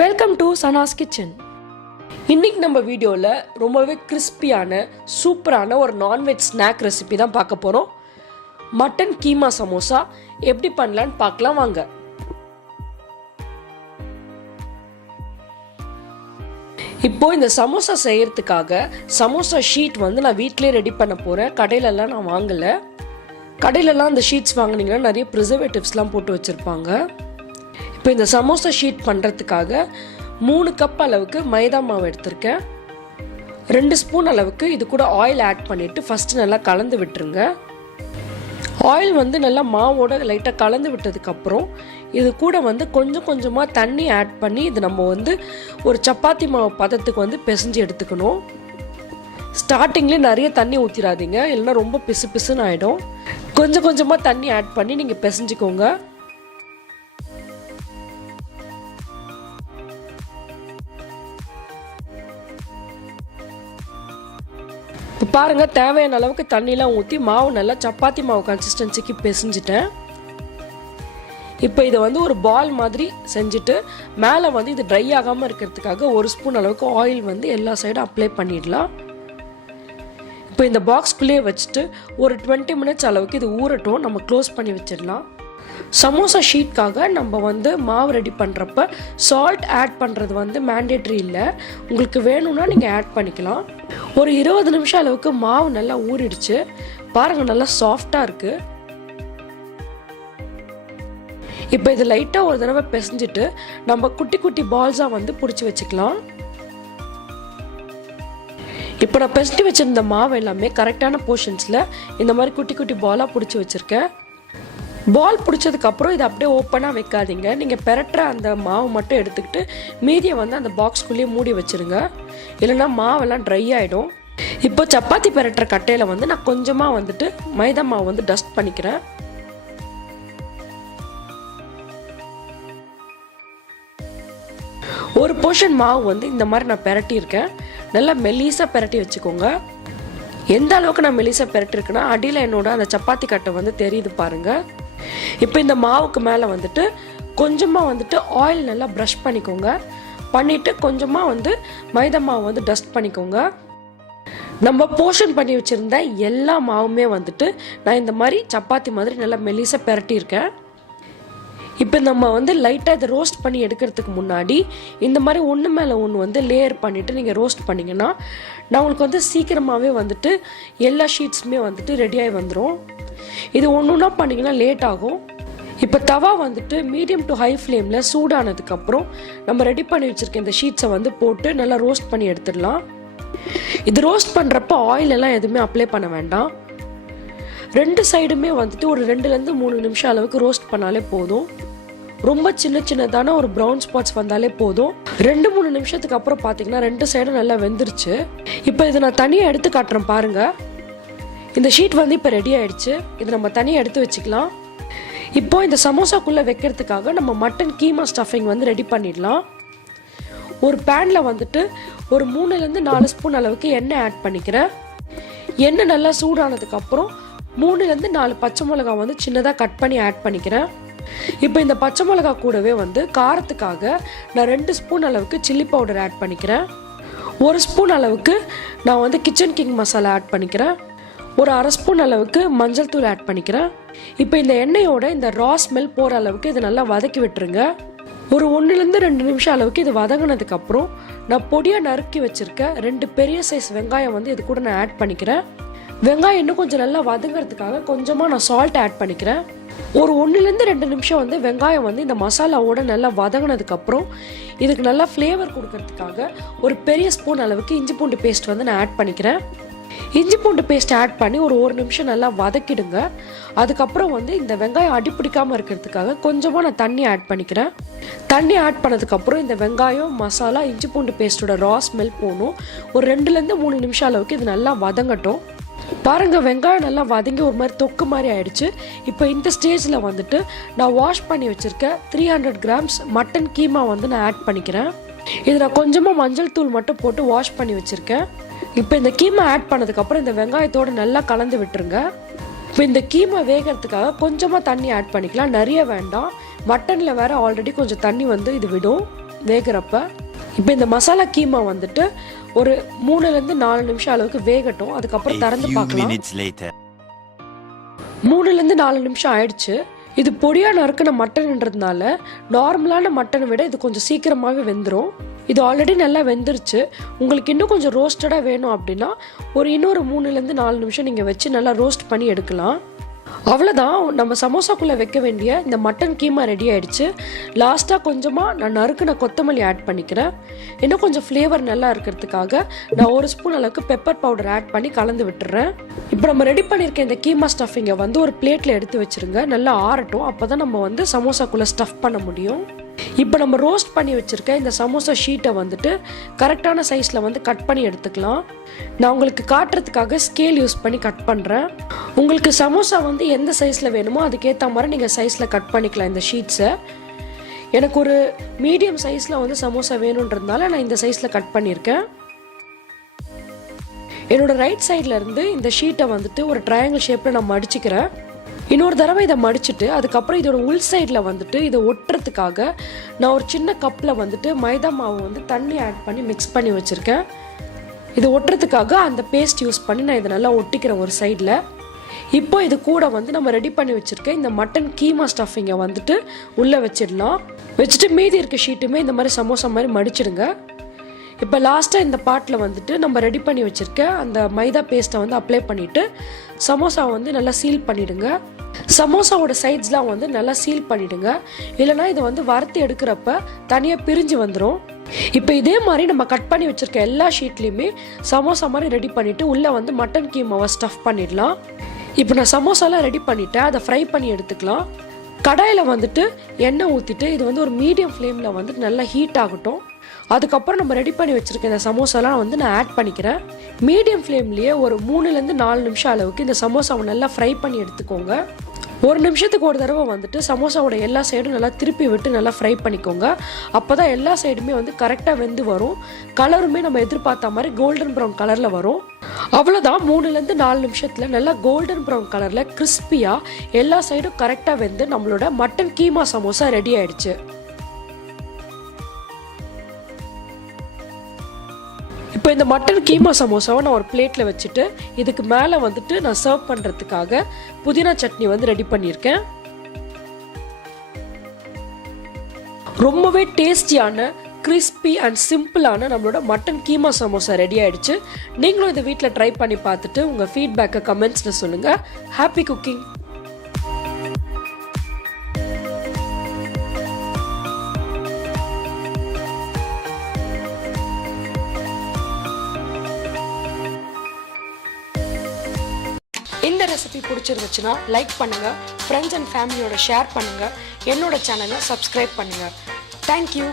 Welcome to Sana's kitchen. இன்னைக்கு நம்ம வீடியோவில் ரொம்பவே கிறிஸ்பியான சூப்பரான ஒரு நான்வெஜ் ஸ்நாக் ரெசிபி தான் பார்க்க போகிறோம். மட்டன் கீமா சமோசா எப்படி பண்ணலான்னு பார்க்கலாம் வாங்க. இப்போ இந்த சமோசா செய்யறதுக்காக சமோசா ஷீட் நான் வீட்டிலே ரெடி பண்ண போகிறேன். கடையிலலாம் நான் வாங்கலை. கடையிலலாம் அந்த ஷீட்ஸ் வாங்கினீங்கன்னா நிறைய ப்ரிசர்வேட்டிவ்ஸ்லாம் போட்டு வச்சுருப்பாங்க. இப்போ இந்த சமோசா ஷீட் பண்ணுறதுக்காக 3 கப் அளவுக்கு மைதா மாவு எடுத்திருக்கேன். 2 ஸ்பூன் அளவுக்கு இது கூட ஆயில் ஆட் பண்ணிவிட்டு ஃபஸ்ட்டு நல்லா கலந்து விட்டுருங்க. ஆயில் நல்லா மாவோட லைட்டாக கலந்து விட்டதுக்கப்புறம் இது கூட கொஞ்சம் கொஞ்சமாக தண்ணி ஆட் பண்ணி இது நம்ம ஒரு சப்பாத்தி மாவு பதத்துக்கு பிசைஞ்சு எடுத்துக்கணும். ஸ்டார்டிங்லேயே நிறைய தண்ணி ஊற்றிடாதீங்க, இல்லைன்னா ரொம்ப பிசு பிசுன்னு ஆகிடும். கொஞ்சம் கொஞ்சமாக தண்ணி ஆட் பண்ணி நீங்கள் பிசைஞ்சிக்கோங்க. இப்போ பாருங்கள், தேவையான அளவுக்கு தண்ணிலாம் ஊற்றி மாவு நல்லா சப்பாத்தி மாவு கன்சிஸ்டன்சிக்கு பிசைஞ்சிட்டேன். இப்போ இதை ஒரு பால் மாதிரி செஞ்சுட்டு மேலே இது ட்ரை ஆகாமல் இருக்கிறதுக்காக 1 ஸ்பூன் அளவுக்கு ஆயில் எல்லா சைடும் அப்ளை பண்ணிடலாம். இப்போ இந்த பாக்ஸ்குள்ளேயே வச்சுட்டு ஒரு 20 மினிட்ஸ் அளவுக்கு இது ஊறட்டும். நம்ம க்ளோஸ் பண்ணி வச்சிடலாம். சமோசா ஷீட்காக நம்ம மாவு ரெடி பண்ணுறப்ப சால்ட் ஆட் பண்ணுறது மேண்டேட்ரி இல்லை. உங்களுக்கு வேணும்னா நீங்கள் ஆட் பண்ணிக்கலாம். ஒரு 20 நிமிஷம் அளவுக்கு மாவு நல்லா ஊறிடுச்சு. பாருங்கள், நல்லா சாஃப்டாக இருக்குது. இப்போ இது லைட்டாக ஒரு தடவை பிசைஞ்சிட்டு நம்ம குட்டி குட்டி பால்ஸாக பிடிச்சி வச்சுக்கலாம். இப்போ நான் பிசைஞ்சு வச்சுருந்த மாவு எல்லாமே கரெக்டான போர்ஷன்ஸில் இந்த மாதிரி குட்டி குட்டி பாலாக பிடிச்சி வச்சுருக்கேன். பால் பிடிச்சதுக்கப்புறம் இதை அப்படியே ஓப்பனாக வைக்காதீங்க. நீங்கள் பெரட்டுற அந்த மாவு மட்டும் எடுத்துக்கிட்டு மீதியை அந்த பாக்ஸ்குள்ளேயே மூடி வச்சுருங்க, இல்லைன்னா மாவெல்லாம் ட்ரை ஆகிடும். இப்போ சப்பாத்தி பெரட்டுற கட்டையில் நான் கொஞ்சமாக மைதா மாவு டஸ்ட் பண்ணிக்கிறேன். ஒரு போர்ஷன் மாவு இந்த மாதிரி நான் பெரட்டியிருக்கேன். நல்லா மெல்லிசாக பெரட்டி வச்சுக்கோங்க. எந்த அளவுக்கு நான் மெல்லிசாக பெரட்டிருக்கேன்னா அடியில் என்னோட அந்த சப்பாத்தி கட்டை தெரியுது பாருங்கள். இப்போ இந்த மாவுக்கு மேலே கொஞ்சமாக ஆயில் நல்லா ப்ரஷ் பண்ணிக்கோங்க. பண்ணிவிட்டு கொஞ்சமாக மைதா மாவு டஸ்ட் பண்ணிக்கோங்க. நம்ம போர்ஷன் பண்ணி வச்சுருந்த எல்லா மாவுமே நான் இந்த மாதிரி சப்பாத்தி மாதிரி நல்லா மெல்லிசாக பெரட்டியிருக்கேன். இப்போ நம்ம லைட்டாக இதை ரோஸ்ட் பண்ணி எடுக்கிறதுக்கு முன்னாடி இந்த மாதிரி ஒன்று மேலே ஒன்று லேயர் பண்ணிவிட்டு நீங்கள் ரோஸ்ட் பண்ணிங்கன்னா நான் உங்களுக்கு சீக்கிரமாகவே எல்லா ஷீட்ஸுமே ரெடியாகி வந்துடும். இது ஒன்றுன்னா பண்ணிங்கன்னா லேட் ஆகும். இப்போ தவா மீடியம் டு ஹை ஃப்ளேமில் சூடானதுக்கப்புறம் நம்ம ரெடி பண்ணி வச்சுருக்க இந்த ஷீட்ஸை போட்டு நல்லா ரோஸ்ட் பண்ணி எடுத்துடலாம். இது ரோஸ்ட் பண்ணுறப்ப ஆயிலெல்லாம் எதுவுமே அப்ளை பண்ண வேண்டாம். 2 சைடுமே ஒரு 2லேருந்து 3 நிமிஷம் அளவுக்கு ரோஸ்ட் பண்ணாலே போதும். ரொம்ப சின்னதான ஒரு ப்ரௌன் ஸ்பாட்ஸ் வந்தாலே போதும். 2-3 நிமிஷத்துக்கு அப்புறம் பார்த்தீங்கன்னா 2 சைடும் நல்லா வெந்துருச்சு. இப்போ இதை நான் தனியாக எடுத்து காட்டுறேன் பாருங்கள். இந்த ஷீட் இப்போ ரெடி ஆயிடுச்சு. இதை நம்ம தனியாக எடுத்து வச்சுக்கலாம். இப்போ இந்த சமோசாக்குள்ளே வைக்கிறதுக்காக நம்ம மட்டன் கீமா ஸ்டஃபிங் ரெடி பண்ணிடலாம். ஒரு பேனில் ஒரு 3லேருந்து 4 ஸ்பூன் அளவுக்கு எண்ணெய் ஆட் பண்ணிக்கிறேன். எண்ணெய் நல்லா சூடானதுக்கப்புறம் 3லேருந்து 4 பச்சை மிளகா சின்னதாக கட் பண்ணி ஆட் பண்ணிக்கிறேன். இப்போ இந்த பச்சை மிளகா கூடவே காரத்துக்காக நான் 2 ஸ்பூன் அளவுக்கு சில்லி பவுடர் ஆட் பண்ணிக்கிறேன். 1 ஸ்பூன் அளவுக்கு நான் கிச்சன் கிங் மசாலா ஆட் பண்ணிக்கிறேன். ஒரு 1/2 ஸ்பூன் அளவுக்கு மஞ்சள் தூள் ஆட் பண்ணிக்கிறேன். இப்போ இந்த எண்ணெயோட இந்த ரா ஸ்மெல் போகிற அளவுக்கு இது நல்லா வதக்கி விட்டுருங்க. ஒரு 1லேருந்து 2 நிமிஷம் அளவுக்கு இது வதங்கினதுக்கப்புறம் நான் பொடியாக நறுக்கி வச்சுருக்க 2 பெரிய சைஸ் வெங்காயம் இது கூட நான் ஆட் பண்ணிக்கிறேன். வெங்காயம் இன்னும் கொஞ்சம் நல்லா வதங்கிறதுக்காக கொஞ்சமாக நான் சால்ட் ஆட் பண்ணிக்கிறேன். ஒரு 1லேருந்து 2 நிமிஷம் வெங்காயம் இந்த மசாலாவோட நல்லா வதங்கினதுக்கப்புறம் இதுக்கு நல்லா ஃப்ளேவர் கொடுக்கறதுக்காக ஒரு பெரிய ஸ்பூன் அளவுக்கு இஞ்சி பூண்டு பேஸ்ட் நான் ஆட் பண்ணிக்கிறேன். இஞ்சி பூண்டு பேஸ்ட் ஆட் பண்ணி ஒரு 1 நிமிஷம் நல்லா வதக்கிடுங்க. அதுக்கப்புறம் இந்த வெங்காயம் அடிப்பிடிக்காமல் இருக்கிறதுக்காக கொஞ்சமாக நான் தண்ணி ஆட் பண்ணிக்கிறேன். தண்ணி ஆட் பண்ணதுக்கப்புறம் இந்த வெங்காயம் மசாலா இஞ்சி பூண்டு பேஸ்ட்டோட ரா ஸ்மெல் போகணும். ஒரு 2லேருந்து 3 நிமிஷம் அளவுக்கு இது நல்லா வதங்கட்டும். பாருங்கள், வெங்காயம் நல்லா வதங்கி ஒரு மாதிரி தொக்கு மாதிரி ஆயிடுச்சு. இப்போ இந்த ஸ்டேஜில் நான் வாஷ் பண்ணி வச்சுருக்க 300 கிராம்ஸ் மட்டன் கீமா நான் ஆட் பண்ணிக்கிறேன். இது நான் கொஞ்சமாக மஞ்சள் தூள் மட்டும் போட்டு வாஷ் பண்ணி வச்சுருக்கேன். இப்போ இந்த கீமா ஆட் பண்ணதுக்கப்புறம் இந்த வெங்காயத்தோடு நல்லா கலந்து விட்டுருங்க. இப்போ இந்த கீமா வேகிறதுக்காக கொஞ்சமாக தண்ணி ஆட் பண்ணிக்கலாம், நிறைய வேண்டாம். மட்டனில் வேறு ஆல்ரெடி கொஞ்சம் தண்ணி இது விடும். வேகிறப்ப. இப்போ இந்த மசாலா கீமா வந்துட்டு ஒரு 3லேருந்து 4 நிமிஷம் அளவுக்கு வேகட்டும். அதுக்கப்புறம் திறந்து பார்க்கலாம். 3லேருந்து 4 நிமிஷம் ஆயிடுச்சு. இது பொடியா நறுக்கின மட்டன்ன்றதுனால நார்மலான மட்டனை விட இது கொஞ்சம் சீக்கிரமாகவே வெந்துடும். இது ஆல்ரெடி நல்லா வெந்துருச்சு. உங்களுக்கு இன்னும் கொஞ்சம் ரோஸ்டடாக வேணும் அப்படின்னா இன்னொரு 3லேருந்து 4 நிமிஷம் நீங்கள் வச்சு நல்லா ரோஸ்ட் பண்ணி எடுக்கலாம். அவ்வளோதான், நம்ம சமோசாக்குள்ளே வைக்க வேண்டிய இந்த மட்டன் கீமா ரெடி ஆயிடுச்சு. லாஸ்ட்டாக கொஞ்சமாக நான் நறுக்குன கொத்தமல்லி ஆட் பண்ணிக்கிறேன். இன்னும் கொஞ்சம் ஃப்ளேவர் நல்லா இருக்கிறதுக்காக நான் 1 ஸ்பூன் அளவுக்கு பெப்பர் பவுடர் ஆட் பண்ணி கலந்து விட்டுறேன். இப்போ நம்ம ரெடி பண்ணியிருக்க இந்த கீமா ஸ்டஃபிங்கை ஒரு பிளேட்டில் எடுத்து வச்சுருங்க. நல்லா ஆறட்டும். அப்போ தான் நம்ம சமோசாக்குள்ளே ஸ்டஃப் பண்ண முடியும். இப்போ நம்ம ரோஸ்ட் பண்ணி வச்சுருக்க இந்த சமோசா ஷீட்டை கரெக்டான சைஸில் கட் பண்ணி எடுத்துக்கலாம். நான் உங்களுக்கு காட்டுறதுக்காக ஸ்கேல் யூஸ் பண்ணி கட் பண்ணுறேன். உங்களுக்கு சமோசா எந்த சைஸில் வேணுமோ அதுக்கேற்ற மாதிரி நீங்கள் சைஸில் கட் பண்ணிக்கலாம் இந்த ஷீட்ஸை. எனக்கு ஒரு மீடியம் சைஸில் சமோசா வேணுன்றதுனால நான் இந்த சைஸில் கட் பண்ணியிருக்கேன். என்னோட ரைட் சைடில் இருந்து இந்த ஷீட்டை ஒரு ட்ரையாங்கிள் ஷேப்பில் நான் மடிச்சுக்கிறேன். இன்னொரு தடவை இதை மடிச்சுட்டு அதுக்கப்புறம் இதோட உள் சைடில் இதை ஒட்டுறதுக்காக நான் ஒரு சின்ன கப்பில் மைதா மாவு தண்ணி ஆட் பண்ணி மிக்ஸ் பண்ணி வச்சுருக்கேன். இது ஒட்டுறதுக்காக அந்த பேஸ்ட் யூஸ் பண்ணி நான் இதை நல்லா ஒட்டிக்கிறேன் ஒரு சைடில். இப்போ இது கூட நம்ம ரெடி பண்ணி வச்சுருக்கேன் இந்த மட்டன் கீமா ஸ்டஃபிங்கை உள்ளே வச்சிடலாம். வச்சுட்டு மீதி இருக்க ஷீட்டுமே இந்த மாதிரி சமோசா மாதிரி மடிச்சிடுங்க. இப்போ லாஸ்ட்டாக இந்த பாட்டில் நம்ம ரெடி பண்ணி வச்சுருக்க அந்த மைதா பேஸ்ட்டை அப்ளை பண்ணிவிட்டு சமோசாவை நல்லா சீல் பண்ணிவிடுங்க. சமோசாவோட சைட்ஸ்லாம் நல்லா சீல் பண்ணிவிடுங்க. இல்லைனா இது வறுத்து எடுக்கிறப்ப தனியாக பிரிஞ்சு வந்துடும். இப்போ இதே மாதிரி நம்ம கட் பண்ணி வச்சுருக்க எல்லா ஷீட்லேயுமே சமோசா மாதிரி ரெடி பண்ணிவிட்டு உள்ளே மட்டன் கீமாவை ஸ்டஃப் பண்ணிடலாம். இப்போ நான் சமோசாலாம் ரெடி பண்ணிவிட்டேன். அதை ஃப்ரை பண்ணி எடுத்துக்கலாம். கடாயில் எண்ணெய் ஊற்றிட்டு இது ஒரு மீடியம் ஃப்ளேமில் நல்லா ஹீட் ஆகட்டும். அதுக்கப்புறம் நம்ம ரெடி பண்ணி வச்சுருக்க இந்த சமோசாலாம் நான் ஆட் பண்ணிக்கிறேன். மீடியம் ஃப்ளேம்லேயே ஒரு 3லேருந்து 4 நிமிஷம் அளவுக்கு இந்த சமோசாவை நல்லா ஃப்ரை பண்ணி எடுத்துக்கோங்க. 1 நிமிஷத்துக்கு ஒரு தடவை சமோசாவோட எல்லா சைடும் நல்லா திருப்பி விட்டு நல்லா ஃப்ரை பண்ணிக்கோங்க. அப்போ தான் எல்லா சைடுமே கரெக்டாக வெந்து வரும். கலருமே நம்ம எதிர்பார்த்த மாதிரி கோல்டன் ப்ரௌன் கலரில் வரும். அவ்வளோதான், 3லேருந்து 4 நிமிஷத்தில் நல்லா கோல்டன் ப்ரௌன் கலரில் கிறிஸ்பியாக எல்லா சைடும் கரெக்டாக வெந்து நம்மளோட மட்டன் கீமா சமோசா ரெடி ஆயிடுச்சு. இப்போ இந்த மட்டன் கீமா சமோசாவை நான் ஒரு பிளேட்டில் வச்சுட்டு இதுக்கு மேலே நான் சர்வ் பண்ணுறதுக்காக புதினா சட்னி ரெடி பண்ணியிருக்கேன். ரொம்பவே டேஸ்டியான கிறிஸ்பி அண்ட் சிம்பிளான நம்மளோட மட்டன் கீமா சமோசா ரெடி ஆயிடுச்சு. நீங்களும் இதை வீட்டில் ட்ரை பண்ணி பார்த்துட்டு உங்கள் ஃபீட்பேக்கை கமெண்ட்ஸில் சொல்லுங்கள். Happy cooking. இந்த ரெசிபி பிடிச்சிருந்துச்சுன்னா லைக் பண்ணுங்கள், ஃப்ரெண்ட்ஸ் அண்ட் ஃபேமிலியோட ஷேர் பண்ணுங்கள், என்னோட சேனலை சப்ஸ்கிரைப் பண்ணுங்கள். தேங்க்யூ.